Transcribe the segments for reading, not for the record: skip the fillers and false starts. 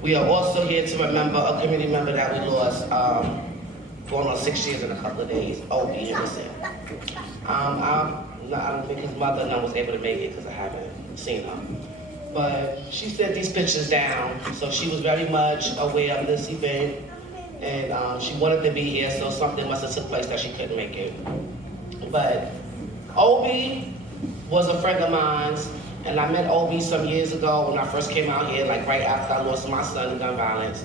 We are also here to remember a community member that we lost, going on 6 years in a couple of days, Obi Henderson. I don't think his mother was able to make it because I haven't seen her. But she sent these pictures down, so she was very much aware of this event, and she wanted to be here, so something must have took place that she couldn't make it. But Obi was a friend of mine's, and I met Obi some years ago when I first came out here, like right after I lost my son to gun violence.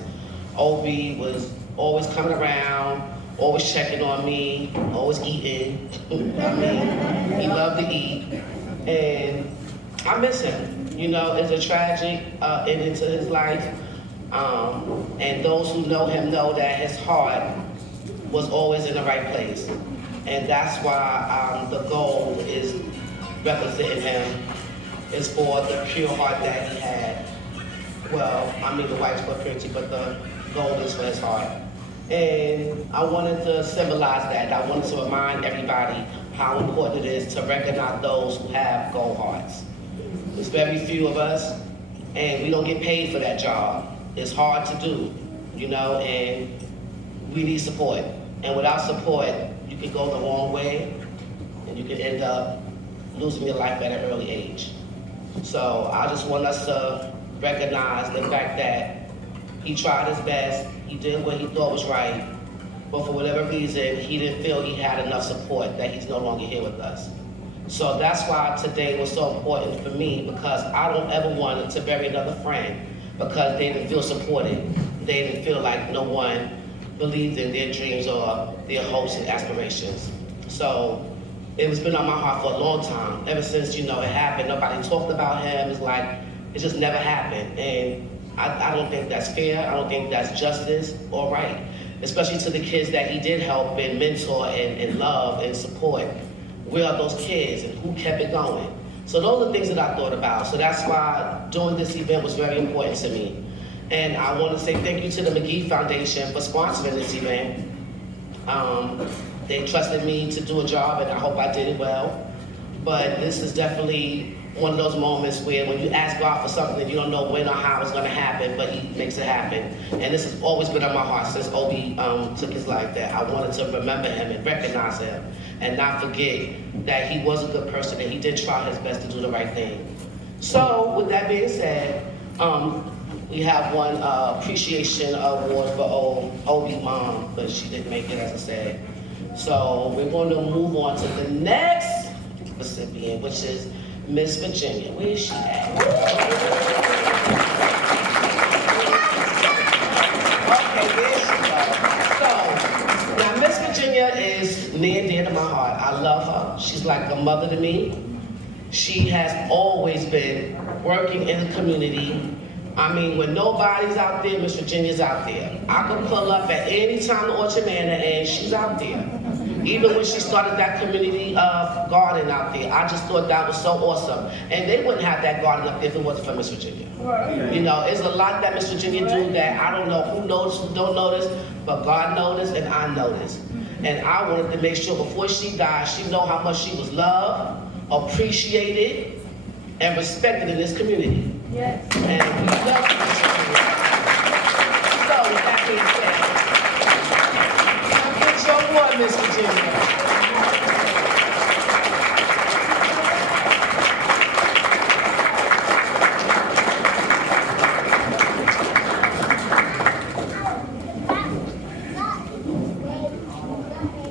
Obi was always coming around, always checking on me, always eating. I mean, he loved to eat, and I miss him. You know, it's a tragic ending to his life, and those who know him know that his heart was always in the right place, and that's why the goal is representing him, is for the pure heart that he had. Well, I mean the wife's for purity, but the goal is for his heart. And I wanted to symbolize that. I wanted to remind everybody how important it is to recognize those who have gold hearts. There's very few of us, and we don't get paid for that job. It's hard to do, you know, and we need support. And without support, you can go the wrong way, and you can end up losing your life at an early age. So I just want us to recognize the fact that he tried his best, he did what he thought was right, but for whatever reason, he didn't feel he had enough support, that he's no longer here with us. So that's why today was so important for me, because I don't ever want to bury another friend because they didn't feel supported. They didn't feel like no one believed in their dreams or their hopes and aspirations. So it was been on my heart for a long time, ever since, you know, it happened. Nobody talked about him. It's like, it just never happened. And I don't think that's fair. I don't think that's justice or right, especially to the kids that he did help and mentor and love and support. Where are those kids and who kept it going? So those are things that I thought about. So that's why doing this event was very important to me. And I want to say thank you to the McGee Foundation for sponsoring this event. They trusted me to do a job, and I hope I did it well. But this is definitely one of those moments where when you ask God for something and you don't know when or how it's going to happen, but he makes it happen. And this has always been on my heart since Obi took his life, that I wanted to remember him and recognize him and not forget that he was a good person and he did try his best to do the right thing. So with that being said, we have one appreciation award for Obi's mom, but she didn't make it, as I said. So we're going to move on to the next recipient, which is Miss Virginia. Where is she at? Okay, there she goes. So, now Miss Virginia is near and dear to my heart. I love her. She's like a mother to me. She has always been working in the community. I mean, when nobody's out there, Miss Virginia's out there. I could pull up at any time to Orchard Manor and she's out there. Even when she started that community garden out there, I just thought that was so awesome. And they wouldn't have that garden up there if it wasn't for Miss Virginia. Right. You know, it's a lot that Miss Virginia do that I don't know who noticed, who don't notice, but God noticed and I noticed. And I wanted to make sure before she died, she know how much she was loved, appreciated, and respected in this community. Yes. And we love Miss Virginia. So with that being said, now get your award, Miss Virginia.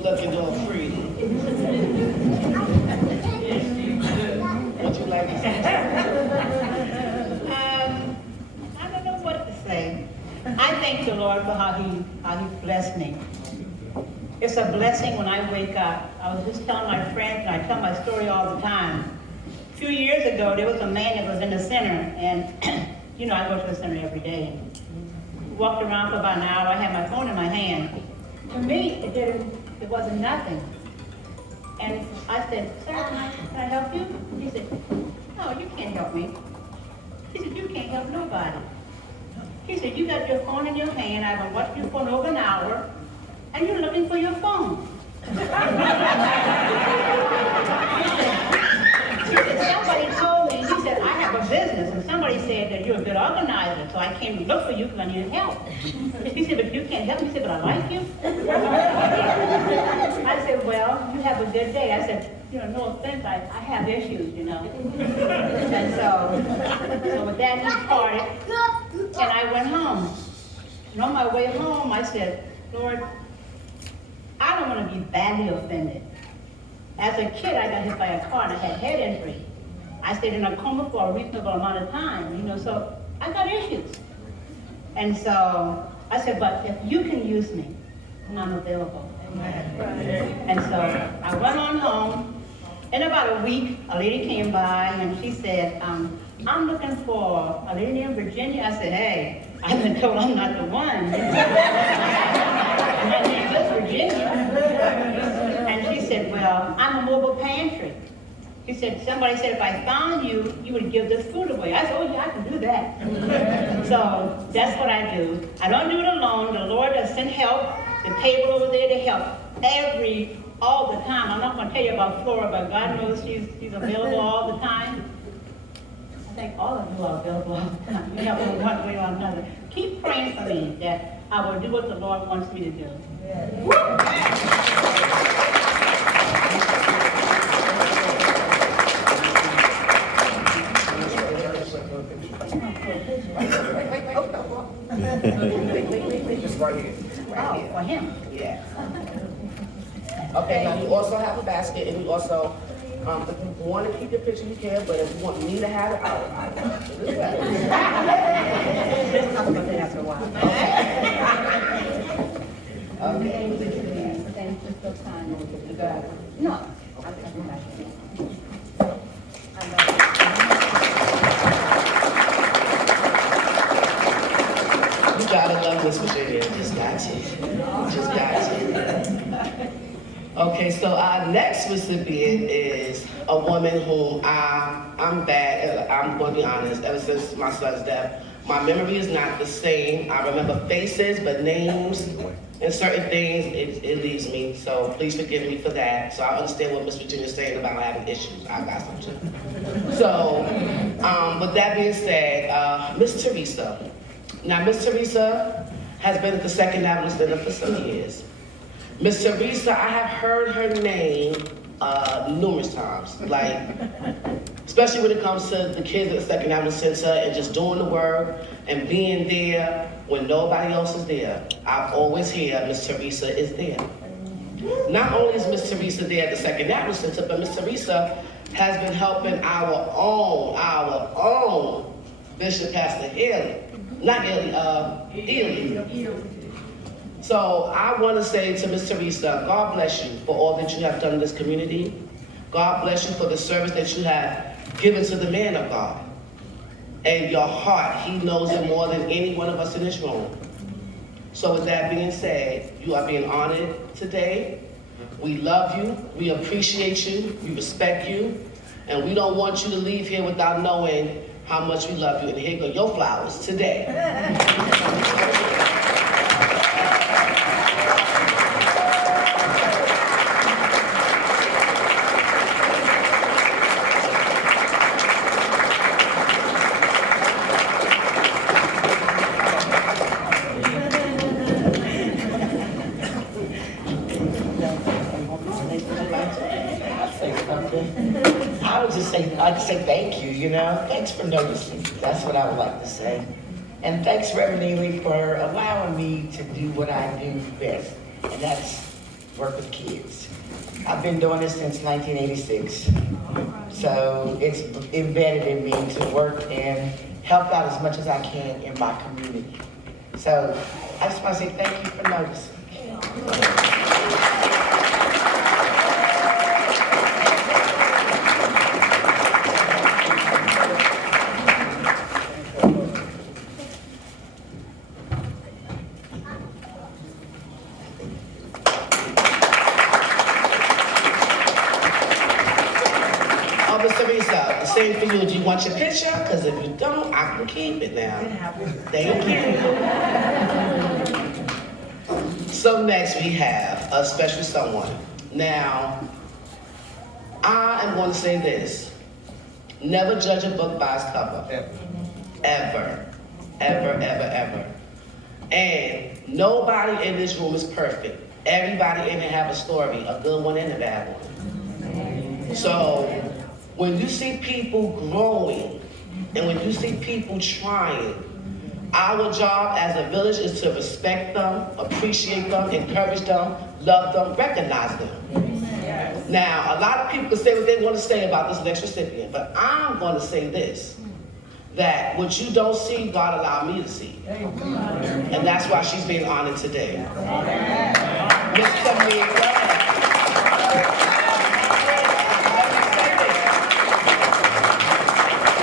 Looking all pretty. What you like to say? I don't know what to say. I thank the Lord for how he blessed me. It's a blessing when I wake up. I was just telling my friends, and I tell my story all the time. A few years ago, there was a man that was in the center, and you know, I go to the center every day. Walked around for about an hour. I had my phone in my hand. To me, it wasn't nothing. And I said, "Sir, can I help you?" He said, "No, you can't help me." He said, "You can't help nobody." He said, "You got your phone in your hand. I've been watching your phone over an hour, and you're looking for your phone." He said, "Somebody told me," he said, "I have a business, and somebody said that you're a good organizer so I came to look for you because I needed help. He said, but you can't help me. He said, but I like you. I said, well, you have a good day. I said, no offense, I have issues, And so with that, he parted, and I went home. And on my way home, I said, Lord, I don't want to be badly offended. As a kid, I got hit by a car and I had head injury. I stayed in a coma for a reasonable amount of time, so I got issues. And so I said, but if you can use me, I'm available. And so I went on home. In about a week, a lady came by and she said, I'm looking for a lady named Virginia. I said, hey, I've been told I'm not the one. My name is Virginia. And she said, well, I'm a mobile pantry. She said, somebody said if I found you, you would give this food away. I said, oh yeah, I can do that. So that's what I do. I don't do it alone. The Lord has sent help, the table over there to help all the time. I'm not going to tell you about Flora, but God knows she's available all the time. I think all of you are available all the time. You have one way or another. Keep praying for me that I will do what the Lord wants me to do. Just right here. Oh, for him. Yeah. Okay, now you also have a basket, and you also, if you want to keep your picture, you can, but if you want me to have it, I'll do that. I'm going to say after a while. Okay. Thank you so kind. No. I'll take you back. You gotta love Miss Virginia. Just got to. Just got to. Okay, so our next recipient is a woman whom I'm bad. I'm going to be honest. Ever since my son's death, my memory is not the same. I remember faces, but names and certain things, it leaves me. So please forgive me for that. So I understand what Miss Virginia is saying about having issues. I got some too. So, with that being said, Miss Teresa. Now, Miss Teresa has been at the Second Avenue Center for some years. Miss Teresa, I have heard her name numerous times, especially when it comes to the kids at the Second Avenue Center and just doing the work and being there when nobody else is there. I always hear Miss Teresa is there. Not only is Miss Teresa there at the Second Avenue Center, but Miss Teresa has been helping our own Bishop Pastor Ely. Not Ely, So I want to say to Miss Teresa, God bless you for all that you have done in this community. God bless you for the service that you have given to the man of God. And your heart, he knows it more than any one of us in this room. So with that being said, you are being honored today. We love you, we appreciate you, we respect you, and we don't want you to leave here without knowing how much we love you. And here go your flowers today. I'd say thank you, Thanks for noticing. That's what I would like to say. And thanks, Reverend Ely, for allowing me to do what I do best, and that's work with kids. I've been doing this since 1986, so it's embedded in me to work and help out as much as I can in my community. So I just want to say thank you for noticing. Same for you. Do you want your picture? Because if you don't, I can keep it now. Thank you. So next we have a special someone. Now, I am going to say this. Never judge a book by its cover. Ever. ever, ever, ever. And nobody in this room is perfect. Everybody in here have a story, a good one and a bad one. So when you see people growing and when you see people trying, our job as a village is to respect them, appreciate them, encourage them, love them, recognize them. Now, a lot of people can say what they want to say about this next recipient, but I'm going to say this, that what you don't see, God allowed me to see. And that's why she's being honored today. Miss Tominka.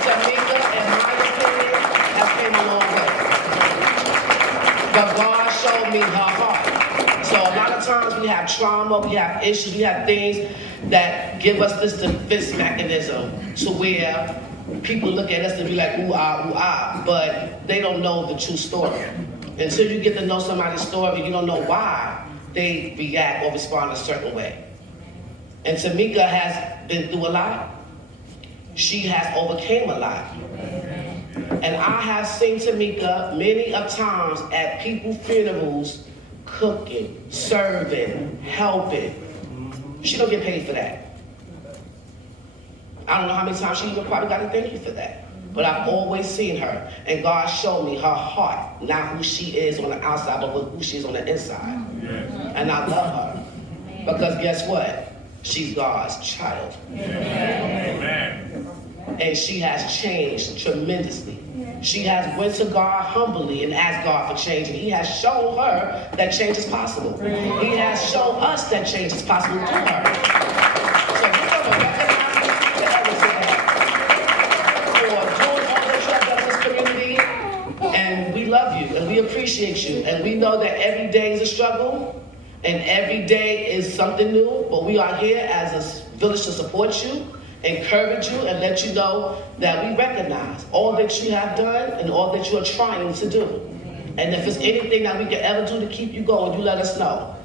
Tominka, in my opinion, has came a long way. But God showed me her heart. So a lot of times we have trauma, we have issues, we have things that give us this defense mechanism to where people look at us and be like, ooh, ah, but they don't know the true story. Until you get to know somebody's story, you don't know why they react or respond a certain way. And Tominka has been through a lot. She has overcame a lot. And I have seen Tominka many of times at people's funerals, cooking, serving, helping. She don't get paid for that. I don't know how many times she even probably got to thank you for that. But I've always seen her. And God showed me her heart, not who she is on the outside, but who she is on the inside. And I love her. Because guess what? She's God's child. Amen. And she has changed tremendously. She has went to God humbly and asked God for change. And he has shown her that change is possible. He has shown us that change is possible through her. So we're going to recognize for doing all that you have done in this community. And we love you and we appreciate you. And we know that every day is a struggle and every day is something new. But we are here as a village to support you, encourage you, and let you know that we recognize all that you have done and all that you are trying to do. And if there's anything that we can ever do to keep you going, you let us know.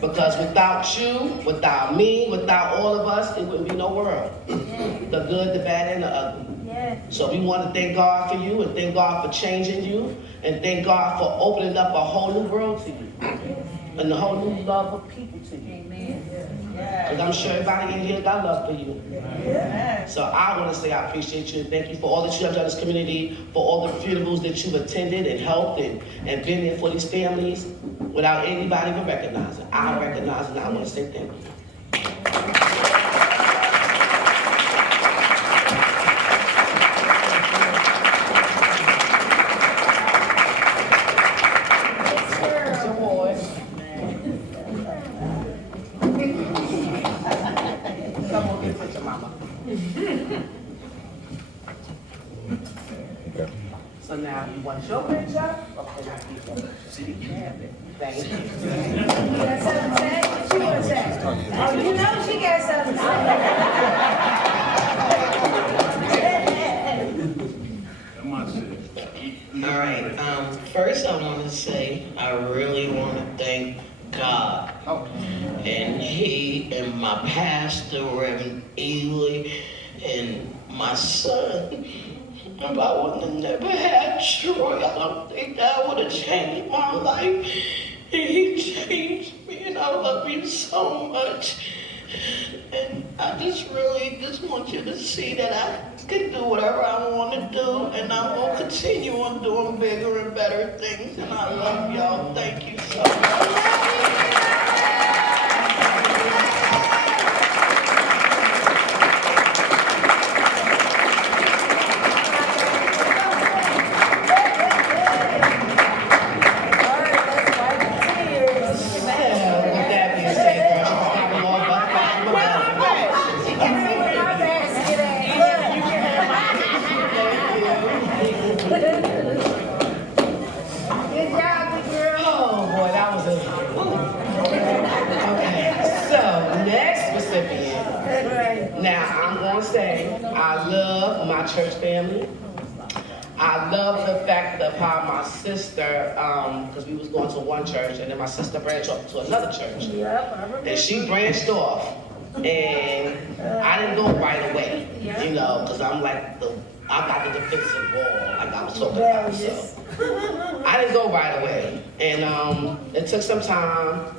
Because without you, without me, without all of us, it wouldn't be no world. The good, the bad, and the ugly. So we want to thank God for you and thank God for changing you and thank God for opening up a whole new world to you and a whole new love of people to you. Because I'm sure everybody in here got love for you. So I want to say I appreciate you and thank you for all that you have done in this community, for all the funerals that you've attended and helped and been there for these families without anybody even recognizing. I recognize and I want to say thank you. So now you want your picture? Okay, now keep it. Thank you. You got something to say? What you want to say? Oh, you know she got something to say. All right. First, I want to say I really want to thank God and He and my pastor, Reverend Ely, and my son. If I wouldn't have never had Troy, I don't think that would have changed my life. And he changed me, and I love you so much. And I just want you to see that I can do whatever I want to do, and I will continue on doing bigger and better things. And I love y'all. Thank you so much. I love my church family. I love the fact of how my sister, because we was going to one church, and then my sister branched off to another church. And she branched off, and I didn't go right away, you know, because I'm like the I got the defensive wall, like I was talking about. So I didn't go right away, and it took some time,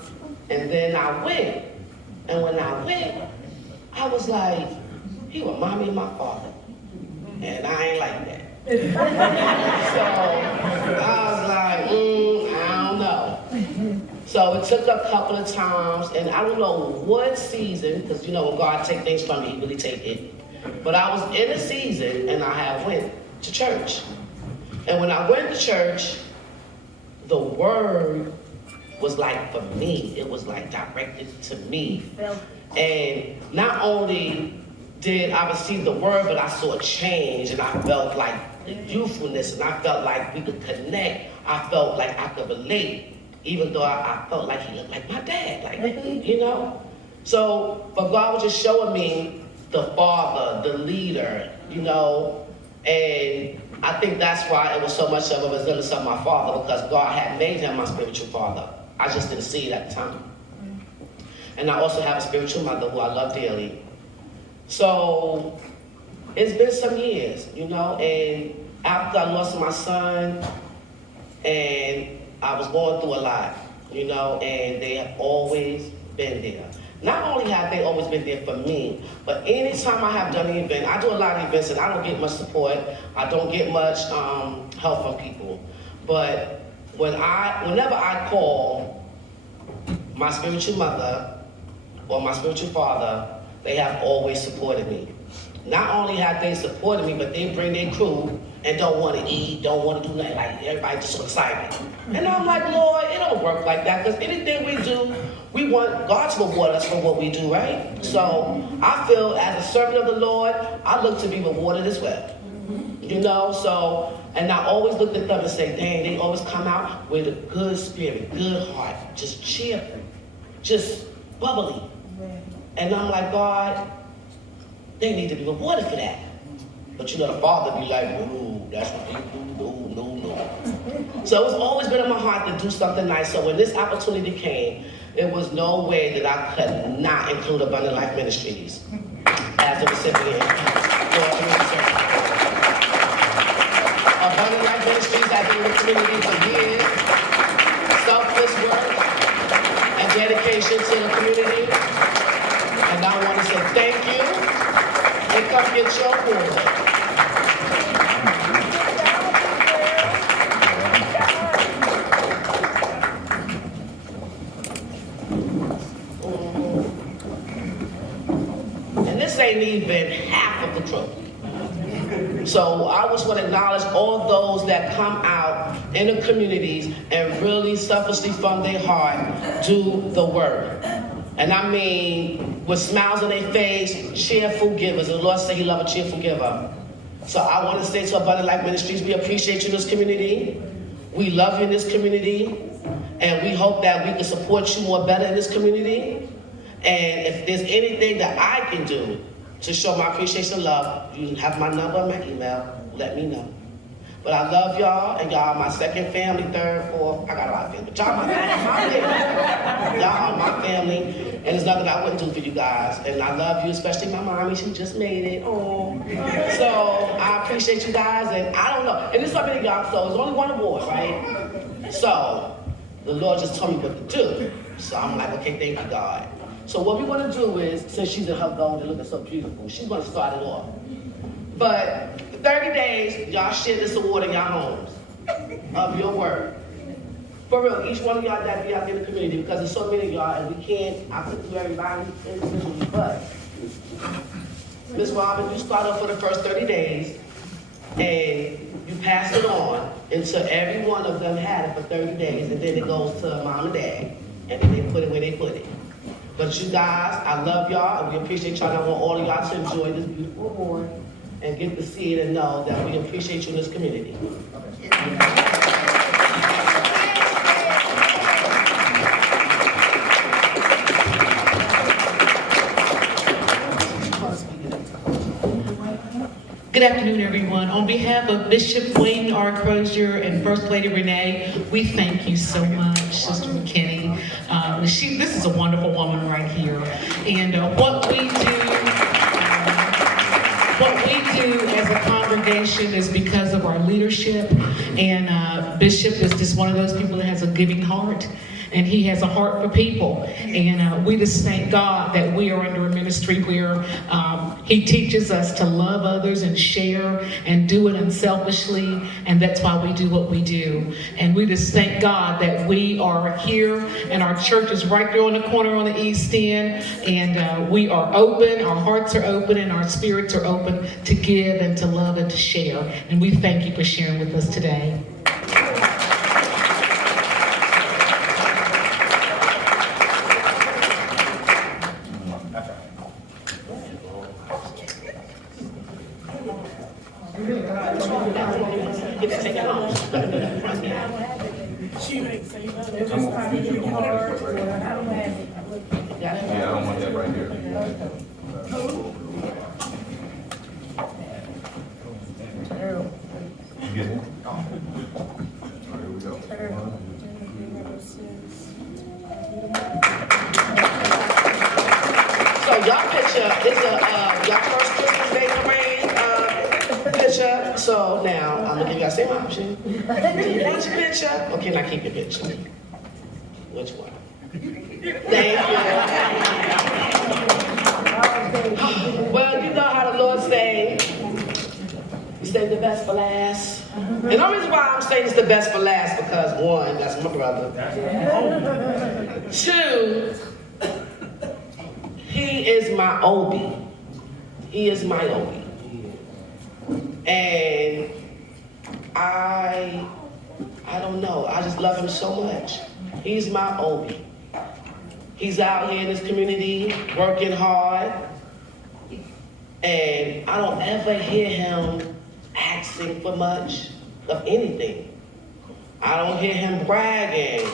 and then I went. And when I went, I was like, he reminded me of my father, and I ain't like that. So I was like, I don't know. So it took a couple of times, and I don't know what season, because you know when God take things from me, He really take it. But I was in a season, and I had went to church. And when I went to church, the word was like for me. It was like directed to me. And not only did I receive the word, but I saw a change, and I felt like youthfulness, and I felt like we could connect. I felt like I could relate, even though I felt like he looked like my dad, like, you know? So, but God was just showing me the father, the leader, you know? And I think that's why it was so much of a resemblance of my father, because God had made him my spiritual father. I just didn't see it at the time. And I also have a spiritual mother who I love dearly. So it's been some years, you know, and after I lost my son, and I was going through a lot, you know, and they have always been there. Not only have they always been there for me, but anytime I have done an event, I do a lot of events and I don't get much support. I don't get much help from people. But whenever I call my spiritual mother or my spiritual father, they have always supported me. Not only have they supported me, but they bring their crew and don't want to eat, don't want to do nothing, like everybody just so excited. And I'm like, Lord, it don't work like that, because anything we do, we want God to reward us for what we do, right? So I feel as a servant of the Lord, I look to be rewarded as well. You know, so, and I always looked at them and say, dang, they always come out with a good spirit, good heart, just cheerful, just bubbly. And I'm like, God, they need to be rewarded for that. But you know, the Father be like, no, that's what people do, no. So it's always been in my heart to do something nice. So when this opportunity came, there was no way that I could not include Abundant Life Ministries as a recipient for a community service. Abundant Life Ministries has been in the community for years. Selfless work and dedication to the community. And I want to say thank you, and come get your reward. And this ain't even half of the truth. So I just want to acknowledge all those that come out in the communities and really selflessly from their heart do the work. And I mean, with smiles on their face, cheerful givers. The Lord said He loves a cheerful giver. So I want to say to Abundant Life Ministries, we appreciate you in this community. We love you in this community. And we hope that we can support you more better in this community. And if there's anything that I can do to show my appreciation and love, you have my number and my email, let me know. But I love y'all, and y'all are my second family, third, fourth. I got a lot of family, but y'all my family. Y'all are my family, and there's nothing I wouldn't do for you guys. And I love you, especially my mommy. She just made it. Oh, so I appreciate you guys, and I don't know. And this is so many y'all, so it's only one award, right? So the Lord just told me what to do. So I'm like, okay, thank you, God. So what we want to do is, since she's in her gold and looking so beautiful, she's going to start it off. But for 30 days, y'all share this award in your homes of your word. For real, each one of y'all that be out in the community, because there's so many of y'all, and we can't, I couldn't do everybody individually, but Ms. Robin, you start off for the first 30 days, and you pass it on until every one of them had it for 30 days, and then it goes to mom and dad, and then they put it where they put it. But you guys, I love y'all, and we appreciate y'all, and I want all of y'all to enjoy this beautiful award and get to see it and know that we appreciate you in this community. Good afternoon, everyone. On behalf of Bishop Wayne R. Crozier and First Lady Renee, we thank you so much, Sister McKinney. This is a wonderful woman right here. And what we do, What we do as a congregation is because of our leadership, and Bishop is just one of those people that has a giving heart, and he has a heart for people. And we just thank God that we are under a ministry where he teaches us to love others and share and do it unselfishly, and that's why we do what we do. And we just thank God that we are here, and our church is right there on the corner on the East End, and we are open, our hearts are open, and our spirits are open to give and to love and to share. And we thank you for sharing with us today. Yeah, I don't want that right here. You get it? All right, here we go. So y'all picture is y'all first Christmas Day parade picture. So now I'm gonna give y'all the same option. Do you want your picture or can I keep your picture? Which one? Thank you. Well, you know how the Lord say, you say the best for last. And the reason why I'm saying it's the best for last because one, that's my brother. Two, he is my Obi. He is my Obi. And I don't know, I just love him so much. He's my Obi. He's out here in this community working hard. And I don't ever hear him asking for much of anything. I don't hear him bragging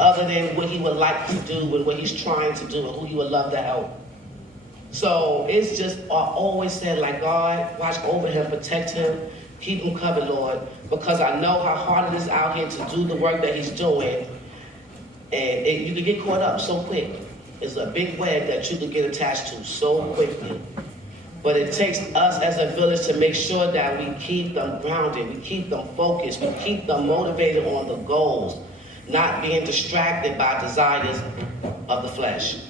other than what he would like to do and what he's trying to do and who he would love to help. So it's just, I always said, like, God, watch over him, protect him, keep him covered, Lord, because I know how hard it is out here to do the work that he's doing. And you can get caught up so quick. It's a big web that you can get attached to so quickly. But it takes us as a village to make sure that we keep them grounded, we keep them focused, we keep them motivated on the goals, not being distracted by desires of the flesh.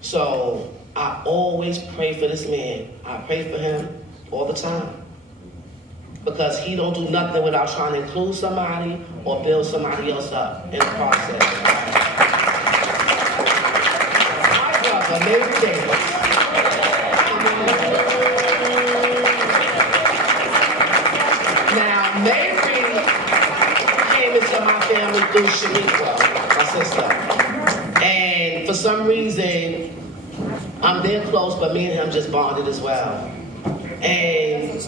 So I always pray for this man. I pray for him all the time. Because he don't do nothing without trying to include somebody or build somebody else up in the process. My brother, Mavery Davis. Now, Mavery came into my family through Shanika, my sister. And for some reason, I'm there close, but me and him just bonded as well. And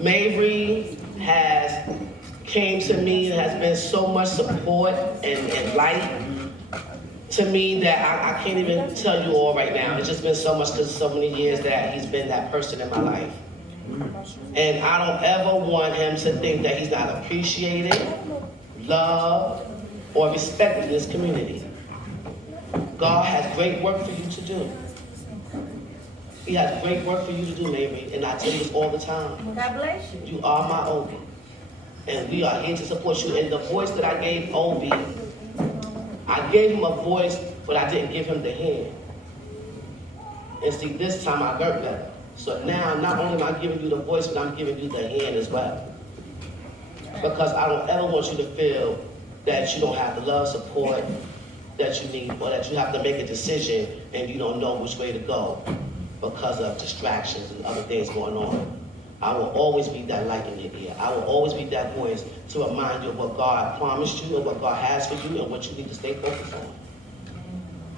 Mavery has came to me and has been so much support and light to me that I can't even tell you all right now. It's just been so much because of so many years that he's been that person in my life. And I don't ever want him to think that he's not appreciated, loved, or respected in this community. God has great work for you to do. He has great work for you to do, Mavery, and I tell you this all the time. God bless you. You are my Obi, and we are here to support you. And the voice that I gave Obi, I gave him a voice, but I didn't give him the hand. And see, this time I learned that. So now, not only am I giving you the voice, but I'm giving you the hand as well. Because I don't ever want you to feel that you don't have the love, support that you need, or that you have to make a decision and you don't know which way to go because of distractions and other things going on. I will always be that light in your ear. I will always be that voice to remind you of what God promised you and what God has for you and what you need to stay focused on.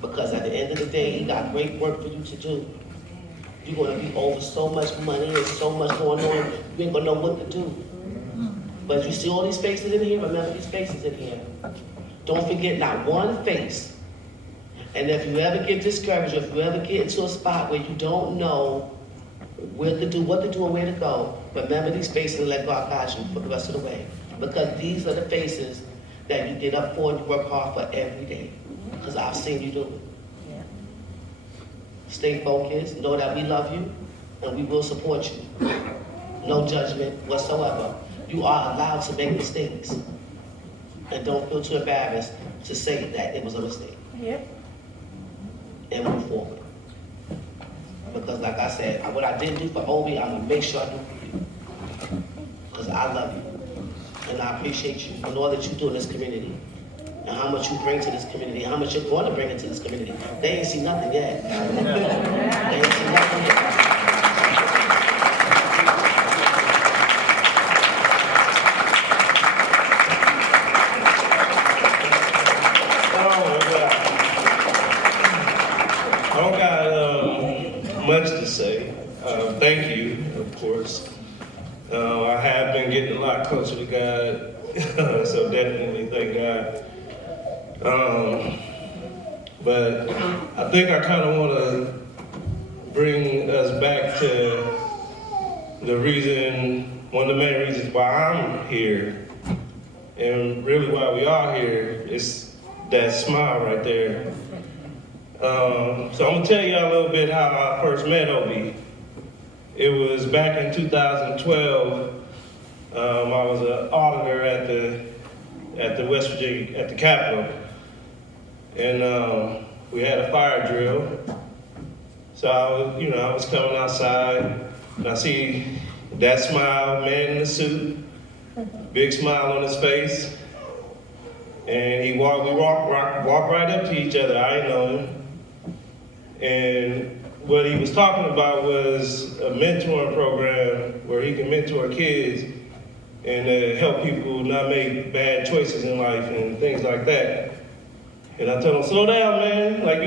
Because at the end of the day, He got great work for you to do. You're going to be over so much money and so much going on, you ain't going to know what to do. But you see all these faces in here, remember these faces in here. Don't forget not one face. And if you ever get discouraged, or if you ever get into a spot where you don't know what to do, and where to go, remember these faces and let God guide you for the rest of the way. Because these are the faces that you get up for and you work hard for every day. Because I've seen you do it. Stay focused, know that we love you, and we will support you. No judgment whatsoever. You are allowed to make mistakes. And don't feel too embarrassed to say that it was a mistake. Yep. And move forward. Because like I said, what I didn't do for Obi, I'm gonna make sure I do for you. Because I love you. And I appreciate you and all that you do in this community. And how much you bring to this community, how much you're going to bring into this community. They ain't seen nothing yet. They ain't seen nothing yet. I don't got much to say. Thank you, of course. I have been getting a lot closer to God, so definitely thank God. But I think I kind of want to bring us back to the reason, one of the main reasons why I'm here, and really why we are here, is that smile right there. So I'm gonna tell y'all a little bit how I first met Obi. It was back in 2012. I was an auditor at the West Virginia, at the Capitol. And we had a fire drill. So I was coming outside and I see that smile, man in the suit, big smile on his face. And we walked right up to each other. I didn't know him. And what he was talking about was a mentoring program where he can mentor kids and help people not make bad choices in life and things like that. And I told him, slow down, man. Like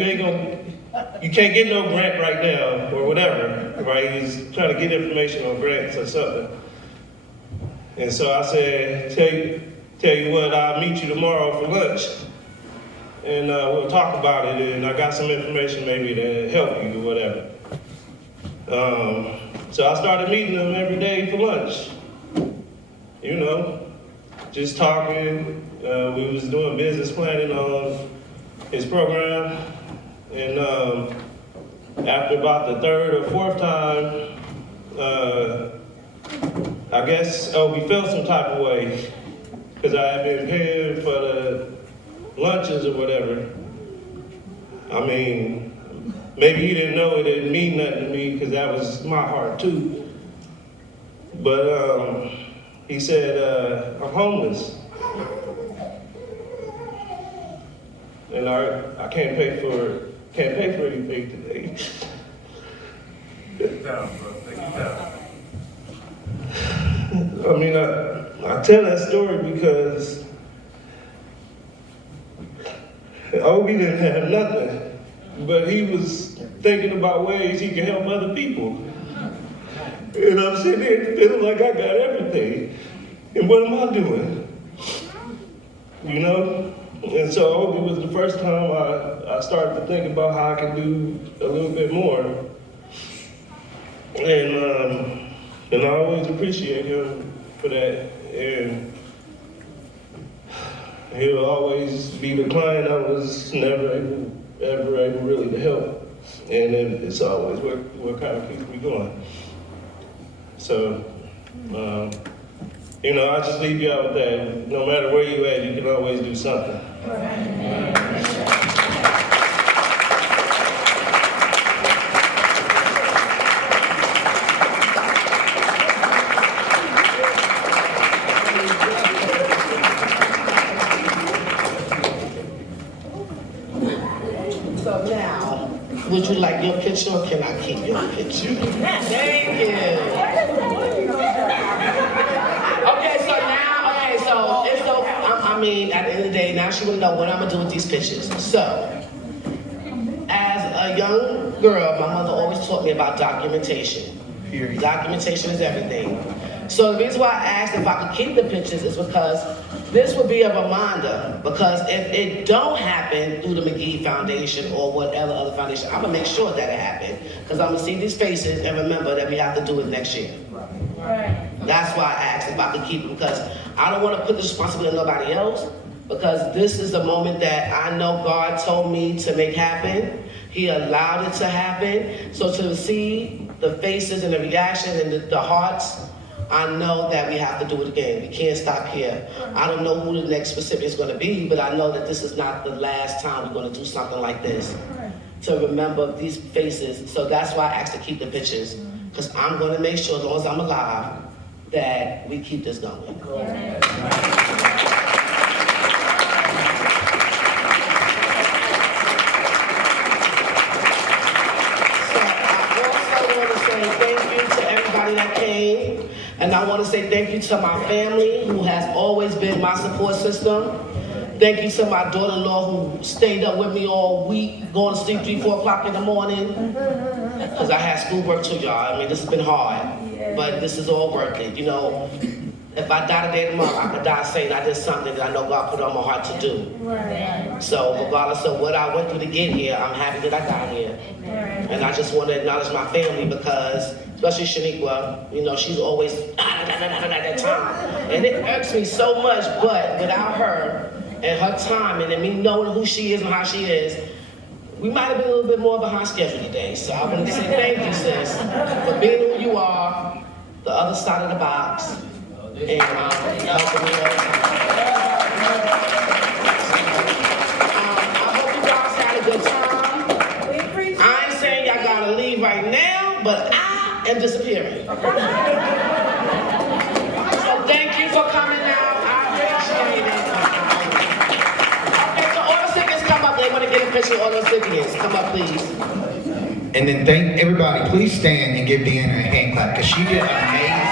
you can't get no grant right now or whatever, right? He's trying to get information on grants or something. And so I said, tell you what, I'll meet you tomorrow for lunch. And we'll talk about it, and I got some information maybe to help you or whatever. So I started meeting him every day for lunch. Just talking. We was doing business planning on his program. And after about the third or fourth time, I guess we felt some type of way because I had been paying for the lunches or whatever. I mean, maybe he didn't know it didn't mean nothing to me because that was my heart too. But he said, I'm homeless. And I can't pay for anything today. Take it down, bro. Take it down. I mean, I tell that story because Obi didn't have nothing, but he was thinking about ways he could help other people. And I'm sitting there feeling like I got everything. And what am I doing? And so Obi was the first time I started to think about how I could do a little bit more. And I always appreciate him for that. And he'll always be the client I was never ever able really to help. And it's always what kind of keeps me going. So, I just leave you out with that. No matter where you at, you can always do something. So now, would you like your picture or can I keep your picture? Thank you. At the end of the day, now she wanna know what I'm gonna do with these pictures. So, as a young girl, my mother always taught me about documentation. Documentation is everything. So the reason why I asked if I could keep the pictures is because this would be a reminder, because if it don't happen through the McGee Foundation or whatever other foundation, I'm gonna make sure that it happened, because I'm gonna see these faces and remember that we have to do it next year. Right. That's why I asked if I could keep them, because I don't want to put the responsibility on nobody else, because this is the moment that I know God told me to make happen. He allowed it to happen. So to see the faces and the reactions and the hearts, I know that we have to do it again. We can't stop here. I don't know who the next recipient is going to be, but I know that this is not the last time we're going to do something like this to remember these faces. So that's why I asked to keep the pictures, because I'm going to make sure, as long as I'm alive, that we keep this going. That came, and I want to say thank you to my family who has always been my support system. Thank you to my daughter-in-law who stayed up with me all week, going to sleep 3, 4 o'clock in the morning, because I had schoolwork too, y'all. I mean, this has been hard, but this is all worth it. You know, if I die today tomorrow, I could die saying I did something that I know God put on my heart to do. So regardless of what I went through to get here, I'm happy that I got here. And I just want to acknowledge my family because, especially Shaniqua, you know, she's always at that time. And it irks me so much, but without her and her time and me knowing who she is and how she is, we might have been a little bit more behind schedule today. So I want to say thank you, sis, for being who you are, the other side of the box, and helping me all the time. I hope you guys had a good time. I ain't saying y'all gotta leave right now, but I am disappearing. So thank you for coming out. I appreciate it. Okay, so all the recipients come up. They want to get a picture of all the recipients. Come up, please. And then thank everybody. Please stand and give Deanna a hand clap because she did amazing.